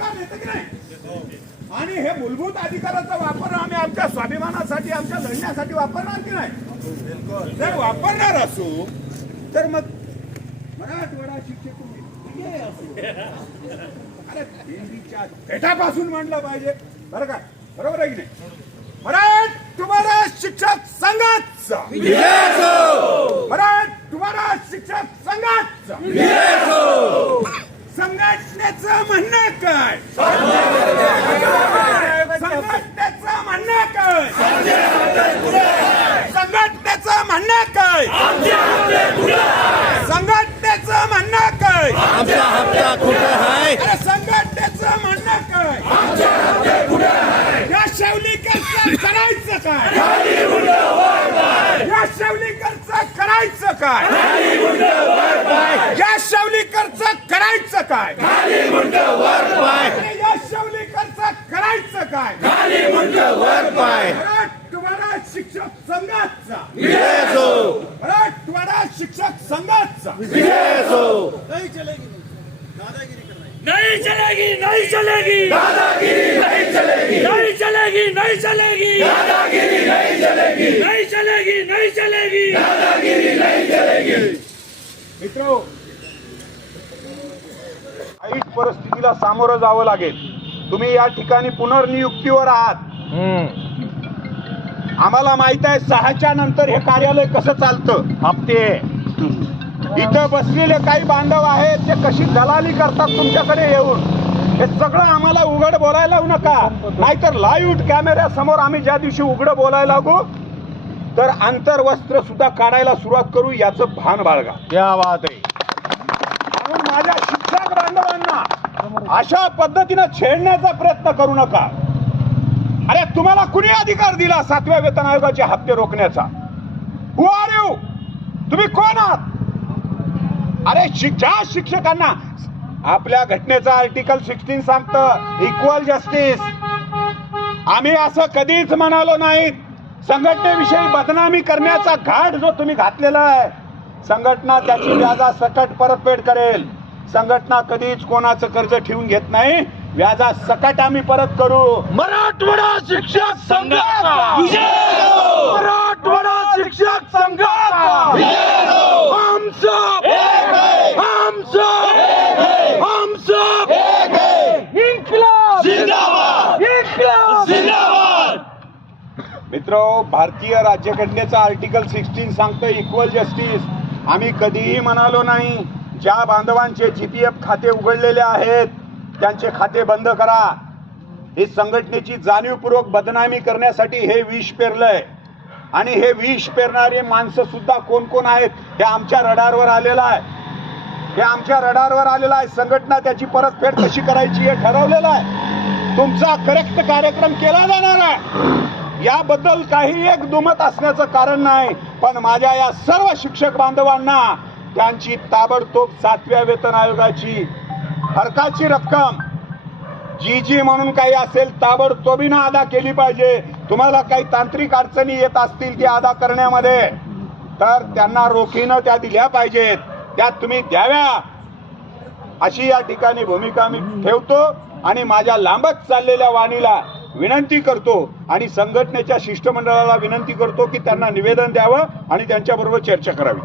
अधिकार येते की नाही? आणि हे मूलभूत अधिकाराचा वापर आम्ही आमच्या स्वाभिमानासाठी आमच्या लढण्यासाठी वापरणार की नाही? जर वापरणार असू तर मग मराठवाडा शिक्षक अरे दिल्लीच्या पाहिजे. बरं का? बरोबर आहे की नाही? मराठ तुम्हाला शिक्षक संघाचा. मराठ तुम्हाला शिक्षक संघाचा. काय? संघटनेचं म्हणणं काय? आमचा हप्ता कुठं आहे अरे संघटनेचं म्हणणं काय? या शेवलीकरचं करायचं काय? या शेवलीकरचं करायचं काय? या शेवलीकरचं करायचं काय? अरे या शेवलीकरचं करायचं काय? वर पाय. मराठवाडा शिक्षक संघाचा. शिक्षक संघाचा. विजय असो नहीं चलेगी नहीं चलेगी. दादागिरी नहीं चलेगी. नहीं चलेगी नहीं चलेगी. दादागिरी नहीं चलेगी. नहीं चलेगी नहीं चलेगी. मित्र वाईट परिस्थितीला सामोरं जावं लागेल. तुम्ही या ठिकाणी पुनर्नियुक्तीवर आहात. आम्हाला माहीत आहे सहाच्या नंतर हे कार्यालय कसं चालतं. हप्ते इथं बसलेले काही बांधव आहेत ते कशी दलाली करतात तुमच्याकडे येऊन? हे सगळं आम्हाला उघड बोलायला लावू नका. नाहीतर लाईव्ह कॅमेऱ्या समोर आम्ही ज्या दिवशी उघड बोलायला लागू तर आंतरवस्त्र सुद्धा काढायला सुरुवात करू याचं भान बाळगा. क्या बात आहे. म्हणून माझ्या शिक्षक बांधवांना अशा पद्धतीनं छेडण्याचा प्रयत्न करू नका. तुम्हाला कुणी अधिकार दिला सातव्या वेतन आयोगाचे हप्ते रोखण्याचा? हु आर यू तुम्ही कोण आहात? अरे ज्या शिक्षकांना आपल्या घटनेचा आर्टिकल सिक्स्टीन सांगतं इक्वल जस्टिस आम्ही असं कधीच म्हणालो नाहीत. संघटनेविषयी बदनामी करण्याचा घाट जो तुम्ही घातलेला आहे संघटना त्याची व्याजा सकट परतफेड करेल. संघटना कधीच कोणाचं कर्ज ठेवून घेत नाही. व्याजा सकट आम्ही परत करू. मराठवाडा शिक्षक संघाचा. मराठवाडा शिक्षक जिंदाबाद! मित्र भारतीय राज्यघटनेचं आर्टिकल सिक्स्टीन सांगतं इक्वल जस्टिस आम्ही कधीही म्हणालो नाही ज्या बांधवांचे जीपीएफ खाते उघडलेले आहेत त्यांचे खाते बंद करा. ही संघटनेची जाणीवपूर्वक बदनामी करण्यासाठी हे विष पेरलंय. आणि हे विष पेरणारी माणसं सुद्धा कोण कोण आहेत हे आमच्या रडारवर आलेलं आहे. हे आमच्या रडारवर आलेलं आहे. संघटना त्याची परतफेड कशी करायची हे ठरवलेलं आहे. तुमचा करेक्ट कार्यक्रम केला जाणार आहे. याबद्दल काही एक दुमत असण्याचं कारण नाही पण माझ्या या सर्व शिक्षक बांधवांना त्यांची ताबडतोब सातव्या वेतन आयोगाची हरकाची रक्कम. जी जी म्हणून काही असेल ताबडतोबीनं अदा केली पाहिजे. तुम्हाला काही तांत्रिक अडचणी येत असतील ती अदा करण्यामध्ये तर त्यांना रोखीनं त्या दिल्या पाहिजेत. त्या तुम्ही द्याव्या. अशी या ठिकाणी भूमिका मी ठेवतो आणि माझ्या लांबच चाललेल्या वाणीला विनंती करतो आणि संघटनेच्या शिष्टमंडळाला विनंती करतो की त्यांना निवेदन द्यावं आणि त्यांच्याबरोबर चर्चा करावी.